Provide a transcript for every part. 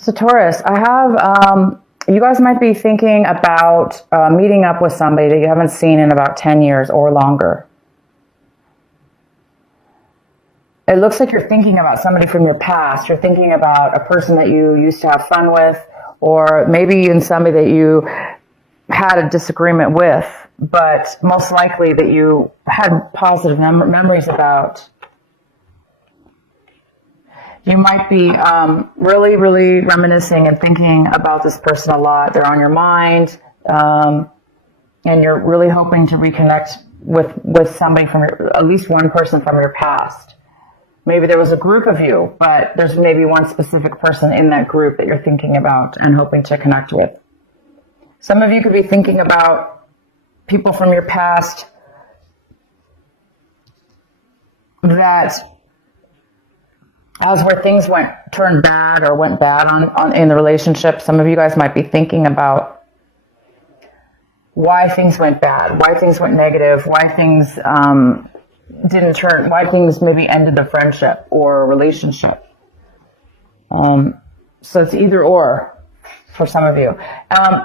So Taurus, I have, you guys might be thinking about meeting up with somebody that you haven't seen in about 10 years or longer. It looks like you're thinking about somebody from your past. You're thinking about a person that you used to have fun with, or maybe even somebody that you had a disagreement with, but most likely that you had positive memories about. You might be really, really reminiscing and thinking about this person a lot. They're on your mind, and you're really hoping to reconnect with somebody from at least one person from your past. Maybe there was a group of you, but there's maybe one specific person in that group that you're thinking about and hoping to connect with. Some of you could be thinking about people from your past that, as where things turned bad or went bad in the relationship, some of you guys might be thinking about why things went bad, why things went negative, why things why things maybe ended the friendship or relationship. So it's either or for some of you.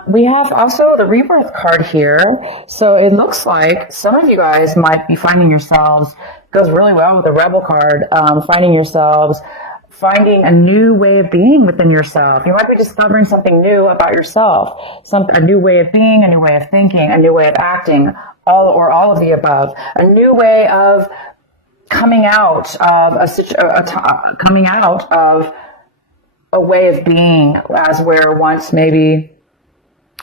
We have also the rebirth card here. So it looks like some of you guys might be finding yourselves, goes really well with the rebel card, finding a new way of being within yourself. You might be discovering something new about yourself, a new way of being, a new way of thinking, a new way of acting, all of the above, a new way of coming out of a way of being, as where once maybe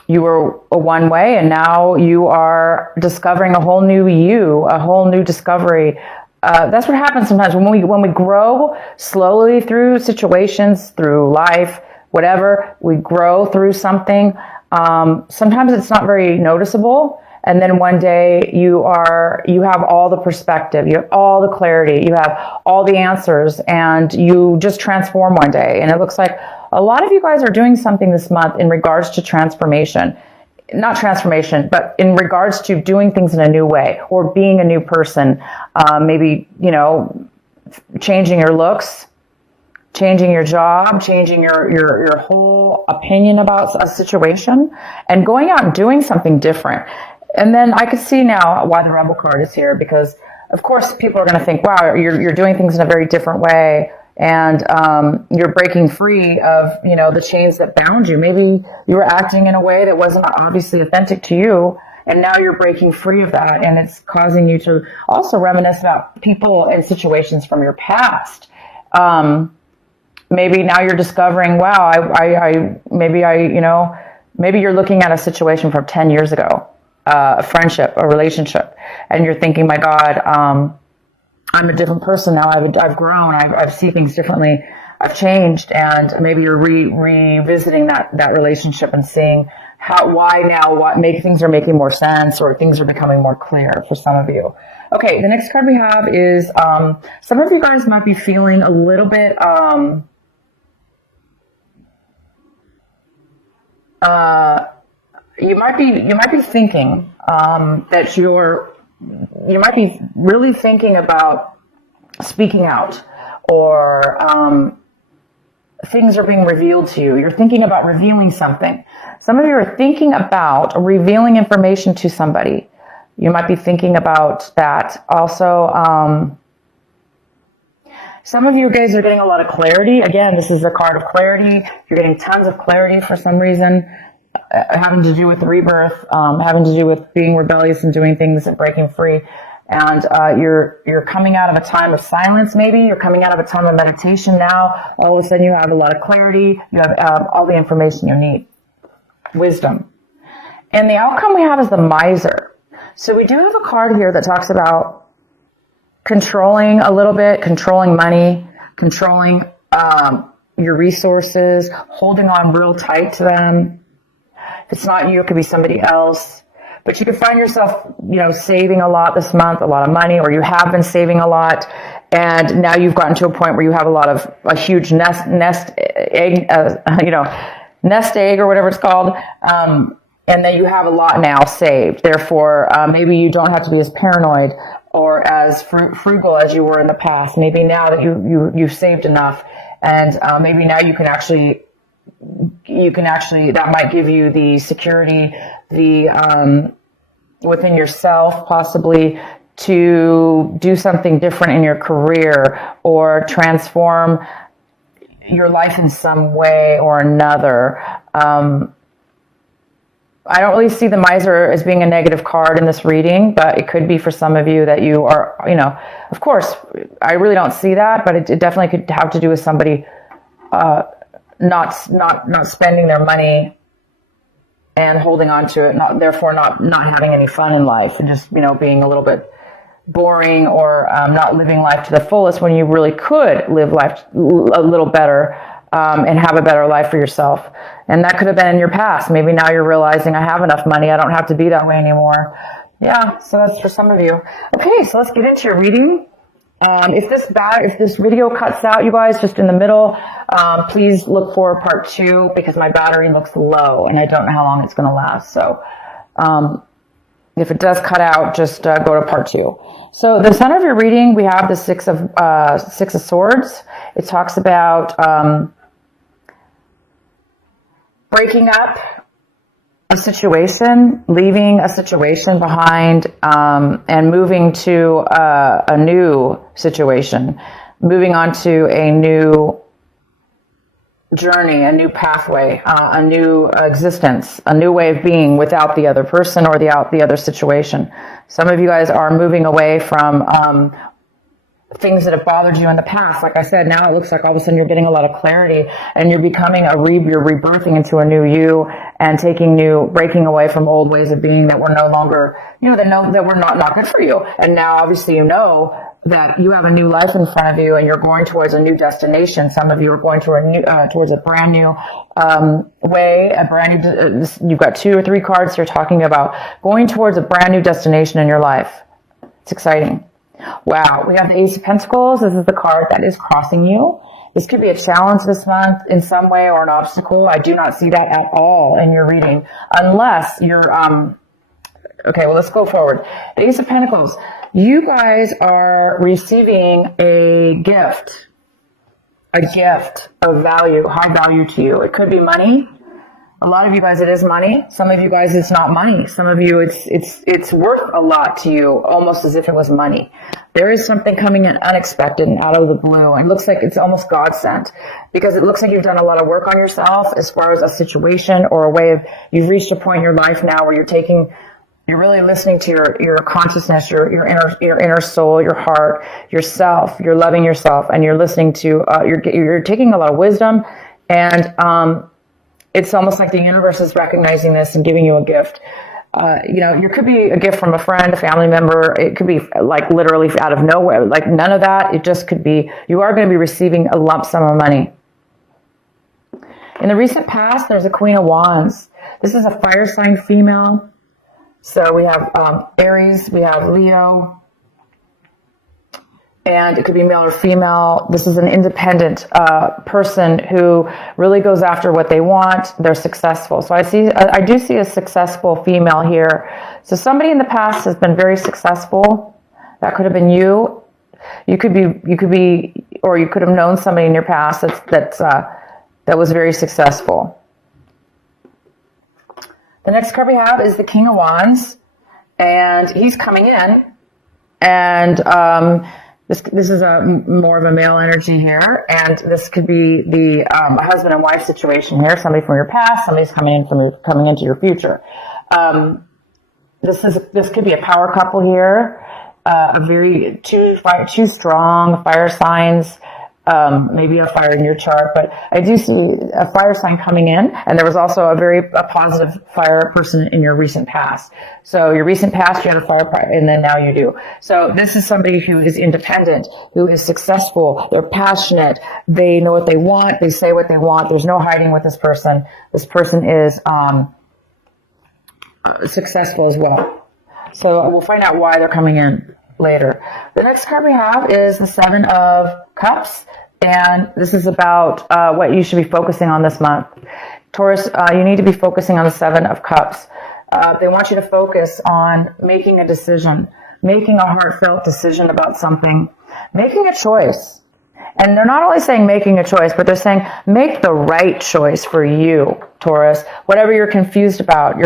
you were a one way and now you are discovering a whole new you, a whole new discovery. That's what happens sometimes when we grow slowly through situations, through life, whatever. We grow through something. Sometimes it's not very noticeable. And then one day you have all the perspective, you have all the clarity, you have all the answers, and you just transform one day. And it looks like a lot of you guys are doing something this month in regards to transformation. Not transformation, but in regards to doing things in a new way or being a new person. Maybe, changing your looks, changing your job, changing your whole opinion about a situation, and going out and doing something different. And then I can see now why the Rebel card is here, because of course people are going to think, wow, you're doing things in a very different way, and you're breaking free of the chains that bound you. Maybe you were acting in a way that wasn't obviously authentic to you, and now you're breaking free of that, and it's causing you to also reminisce about people and situations from your past. Maybe now you're discovering, wow, maybe you're looking at a situation from 10 years ago. A friendship, a relationship, and you're thinking, my God, I'm a different person now. I've grown. I've seen things differently. I've changed, and maybe you're revisiting that relationship and seeing things are making more sense, or things are becoming more clear for some of you. Okay, the next card we have is some of you guys might be feeling a little bit you might be thinking that you might be really thinking about speaking out, or things are being revealed to you. You're thinking about revealing something. Some of you are thinking about revealing information to somebody. You might be thinking about that. Also, some of you guys are getting a lot of clarity. Again, this is a card of clarity. You're getting tons of clarity for some reason. Having to do with the rebirth, having to do with being rebellious and doing things and breaking free. And you're coming out of a time of silence, maybe. You're coming out of a time of meditation now. All of a sudden you have a lot of clarity. You have all the information you need. Wisdom. And the outcome we have is the miser. So we do have a card here that talks about controlling a little bit, controlling money, controlling your resources, holding on real tight to them. If it's not you, it could be somebody else. But you could find yourself, saving a lot this month, a lot of money, or you have been saving a lot, and now you've gotten to a point where you have a huge nest egg, nest egg or whatever it's called, and then you have a lot now saved. Therefore, maybe you don't have to be as paranoid or as frugal as you were in the past. Maybe now that you've saved enough, and maybe now you can actually you can actually, that might give you the security, the within yourself, possibly to do something different in your career or transform your life in some way or another. I don't really see the miser as being a negative card in this reading, but it could be for some of you that you are, you know, of course, I really don't see that, but it definitely could have to do with somebody not spending their money and holding on to it, therefore not having any fun in life, and just, you know, being a little bit boring, or not living life to the fullest when you really could live life a little better, and have a better life for yourself. And that could have been in your past. Maybe now you're realizing, I have enough money, I don't have to be that way anymore. Yeah, so that's for some of you. Okay, so let's get into your reading. If this video cuts out, you guys, just in the middle, please look for part 2, because my battery looks low and I don't know how long it's going to last. So if it does cut out, just go to part 2. So the center of your reading, we have the Six of Swords. It talks about breaking up a situation, leaving a situation behind, and moving to a new situation, moving on to a new journey, a new pathway, a new existence, a new way of being without the other person or the other situation. Some of you guys are moving away from things that have bothered you in the past. Like I said, now it looks like all of a sudden you're getting a lot of clarity, and you're becoming you're rebirthing into a new you, and breaking away from old ways of being that were no longer, that were not good for you. And now obviously you know that you have a new life in front of you, and you're going towards a new destination. Some of you are going towards a brand new way, you've got 2 or 3 cards here talking about going towards a brand new destination in your life. It's exciting. Wow, we have the Ace of Pentacles. This is the card that is crossing you. This could be a challenge this month in some way, or an obstacle. I do not see that at all in your reading, unless you're, okay, well, let's go forward. The Ace of Pentacles. You guys are receiving a gift of value, high value to you. It could be money. A lot of you guys, it is money. Some of you guys, it's not money. Some of you, it's worth a lot to you, almost as if it was money. There is something coming in unexpected and out of the blue. It looks like it's almost God sent, because it looks like you've done a lot of work on yourself as far as a situation or a way of, you've reached a point in your life now where you're really listening to your consciousness, your inner soul, your heart, yourself. You're loving yourself, and you're listening to, you're taking a lot of wisdom, and, it's almost like the universe is recognizing this and giving you a gift. It could be a gift from a friend, a family member. It could be like literally out of nowhere, like none of that. It just could be, you are going to be receiving a lump sum of money. In the recent past, there's a Queen of Wands. This is a fire sign female. So we have Aries, we have Leo, and it could be male or female. This is an independent person who really goes after what they want. They're successful. So I do see a successful female here. So somebody in the past has been very successful. That could have been you. You could be, or you could have known somebody in your past that was very successful. The next card we have is the King of Wands, and he's coming in, and This is more of a male energy here, and this could be a husband and wife situation here. Somebody from your past, somebody's coming into your future. This could be a power couple here. Two strong fire signs. Maybe a fire in your chart, but I do see a fire sign coming in, and there was also a positive fire person in your recent past. So your recent past, you had a fire, and then now you do. So this is somebody who is independent, who is successful. They're passionate. They know what they want. They say what they want. There's no hiding with this person. This person is successful as well. So we'll find out why they're coming in later. The next card we have is the Seven of Cups, and this is about what you should be focusing on this month. Taurus, you need to be focusing on the Seven of Cups. They want you to focus on making a decision, making a heartfelt decision about something, making a choice. And they're not only saying making a choice, but they're saying make the right choice for you, Taurus. Whatever you're confused about,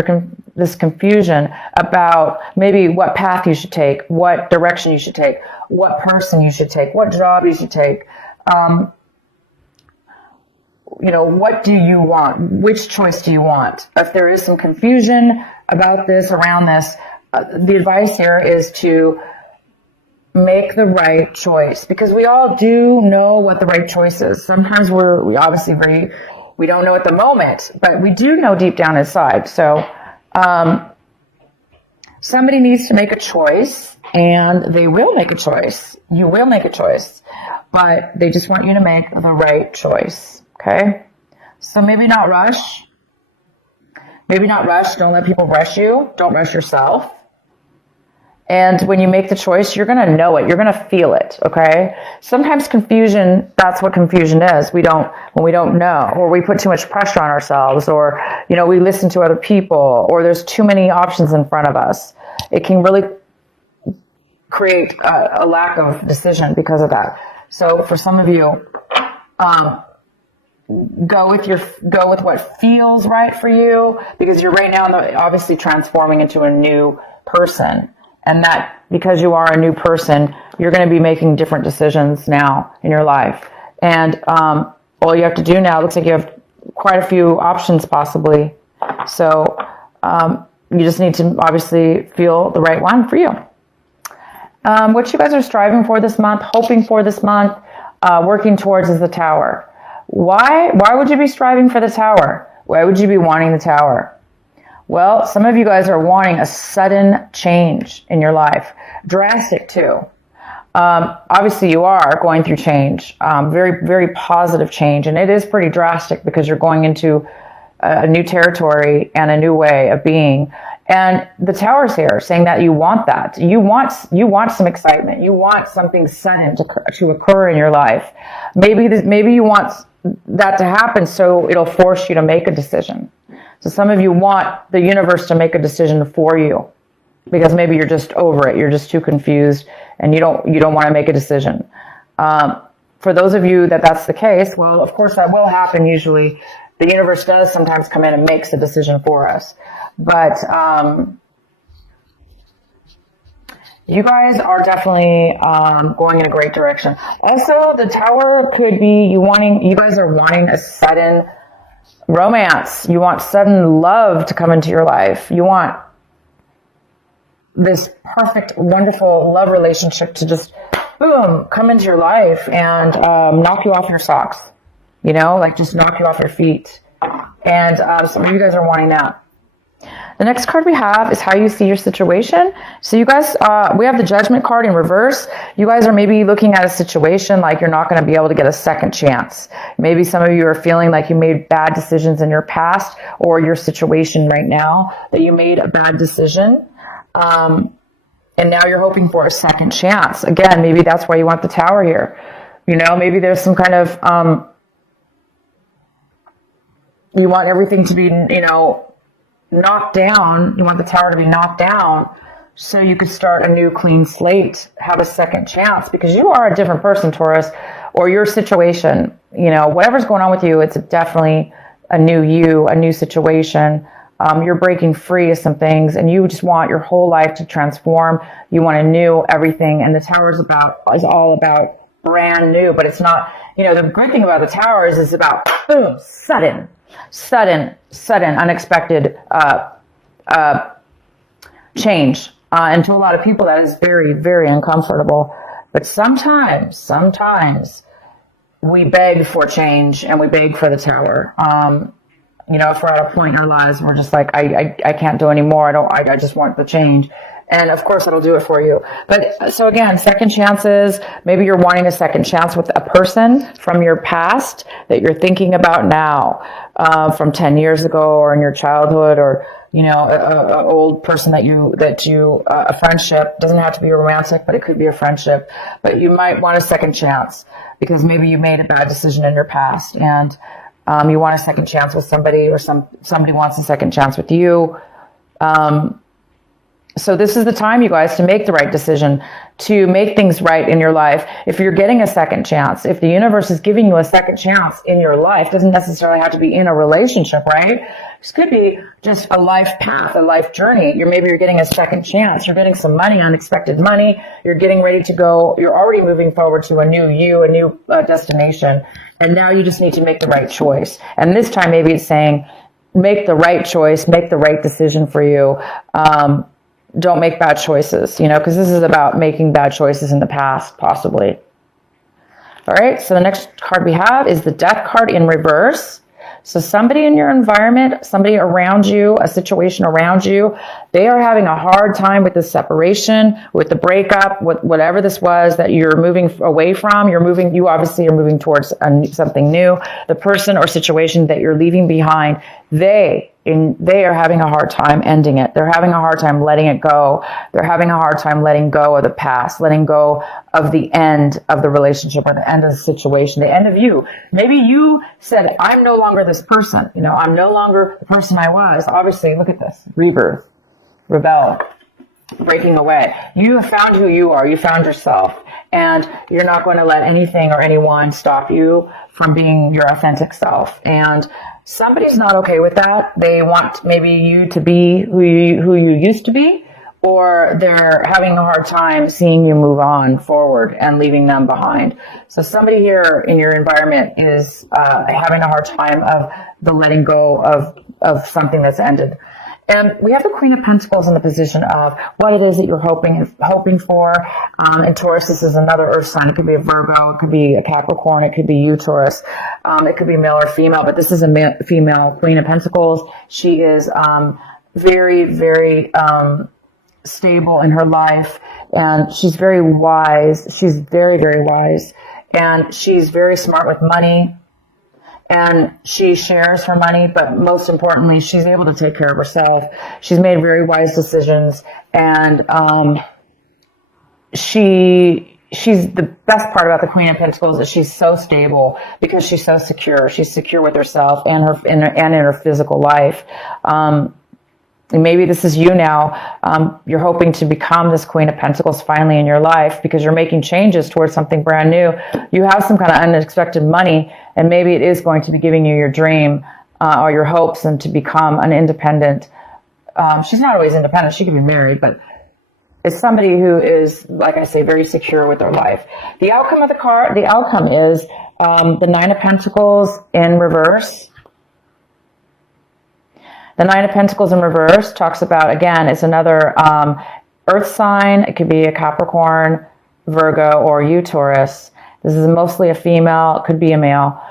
this confusion about maybe what path you should take, what direction you should take, what person you should take, what job you should take. What do you want? Which choice do you want? If there is some confusion about this, around this, the advice here is to make the right choice, because we all do know what the right choice is. Sometimes we obviously we don't know at the moment, but we do know deep down inside. So somebody needs to make a choice, and they will make a choice. You will make a choice, but they just want you to make the right choice. Okay? So maybe not rush. Maybe not rush. Don't let people rush you. Don't rush yourself. And when you make the choice, you're going to know it. You're going to feel it. Okay? Sometimes confusion, that's what confusion is. When we don't know, or we put too much pressure on ourselves, or, we listen to other people, or there's too many options in front of us. It can really create a lack of decision because of that. So for some of you, go with what feels right for you, because you're right now obviously transforming into a new person. And that, because you are a new person, you're going to be making different decisions now in your life. And all you have to do now, looks like you have quite a few options possibly. So you just need to obviously feel the right one for you. What you guys are striving for this month, hoping for this month, working towards is the Tower. Why would you be striving for the Tower? Why would you be wanting the Tower? Well, some of you guys are wanting a sudden change in your life. Drastic too. Obviously you are going through change, very, very positive change. And it is pretty drastic because you're going into a new territory and a new way of being. And the Tower's here saying that you want that. You want some excitement. You want something sudden to occur in your life. Maybe you want that to happen, so it'll force you to make a decision. So some of you want the universe to make a decision for you, because maybe you're just over it. You're just too confused, and you don't want to make a decision. For those of you that's the case, well, of course that will happen usually. The universe does sometimes come in and makes a decision for us. But you guys are definitely going in a great direction. Also, the Tower could be you guys are wanting a sudden romance. You want sudden love to come into your life. You want this perfect, wonderful love relationship to just, boom, come into your life and knock you off your socks. Just knock you off your feet. And some of you guys are wanting that. The next card we have is how you see your situation. So you guys, we have the Judgment card in reverse. You guys are maybe looking at a situation like you're not going to be able to get a second chance. Maybe some of you are feeling like you made bad decisions in your past, or your situation right now, that you made a bad decision. And now you're hoping for a second chance. Again, maybe that's why you want the Tower here. Maybe there's some kind of, you want everything to be, knocked down. You want the Tower to be knocked down so you could start a new clean slate, have a second chance, because you are a different person, Taurus, or your situation, whatever's going on with you, it's definitely a new you, a new situation. You're breaking free of some things, and you just want your whole life to transform. You want to new everything, and the Tower is all about brand new, but it's not, the great thing about the Tower is it's about, boom, sudden, unexpected change. And to a lot of people, that is very, very uncomfortable. But sometimes we beg for change, and we beg for the Tower. If we're at a point in our lives, we're just like, I can't do anymore. I just want the change. And of course, it'll do it for you. But so again, second chances, maybe you're wanting a second chance with a person from your past that you're thinking about now, from 10 years ago, or in your childhood, or, an old person a friendship. Doesn't have to be romantic, but it could be a friendship. But you might want a second chance because maybe you made a bad decision in your past, and you want a second chance with somebody, or somebody wants a second chance with you. So this is the time, you guys, to make the right decision, to make things right in your life. If you're getting a second chance, if the universe is giving you a second chance in your life, doesn't necessarily have to be in a relationship, right? This could be just a life path, a life journey. Maybe you're getting a second chance. You're getting some money, unexpected money. You're getting ready to go. You're already moving forward to a new you, a new destination. And now you just need to make the right choice. And this time, maybe it's saying, make the right choice, make the right decision for you. Don't make bad choices, because this is about making bad choices in the past, possibly. All right, so the next card we have is the Death card in reverse. So somebody in your environment, somebody around you, a situation around you, they are having a hard time with the separation, with the breakup, with whatever this was that you're moving away from. You obviously are moving towards something new. The person or situation that you're leaving behind, they are having a hard time ending it. They're having a hard time letting it go. They're having a hard time letting go of the past, letting go of the end of the relationship or the end of the situation, the end of you. Maybe you said, I'm no longer this person. I'm no longer the person I was. Obviously, look at this. Rebirth, rebel, breaking away. You have found who you are. You found yourself. And you're not going to let anything or anyone stop you from being your authentic self. And somebody's not okay with that. They want maybe you to be who you used to be, or they're having a hard time seeing you move on forward and leaving them behind. So somebody here in your environment is having a hard time of the letting go of something that's ended. And we have the Queen of Pentacles in the position of what it is that you're hoping for. And Taurus, this is another earth sign. It could be a Virgo. It could be a Capricorn. It could be you, Taurus. It could be male or female, but this is a female Queen of Pentacles. She is very, very stable in her life, and she's very wise. She's very, very wise, and she's very smart with money. And she shares her money, but most importantly, she's able to take care of herself. She's made very wise decisions, and she's the best part about the Queen of Pentacles is she's so stable because she's so secure. She's secure with herself and in her physical life. And maybe this is you now. You're hoping to become this Queen of Pentacles finally in your life because you're making changes towards something brand new. You have some kind of unexpected money, and maybe it is going to be giving you your dream or your hopes and to become an independent. She's not always independent. She could be married, but it's somebody who is, like I say, very secure with their life. The outcome of the outcome is the Nine of Pentacles in reverse. The Nine of Pentacles in reverse talks about, again, it's another earth sign. It could be a Capricorn, Virgo, or you, Taurus. This is mostly a female. It could be a male.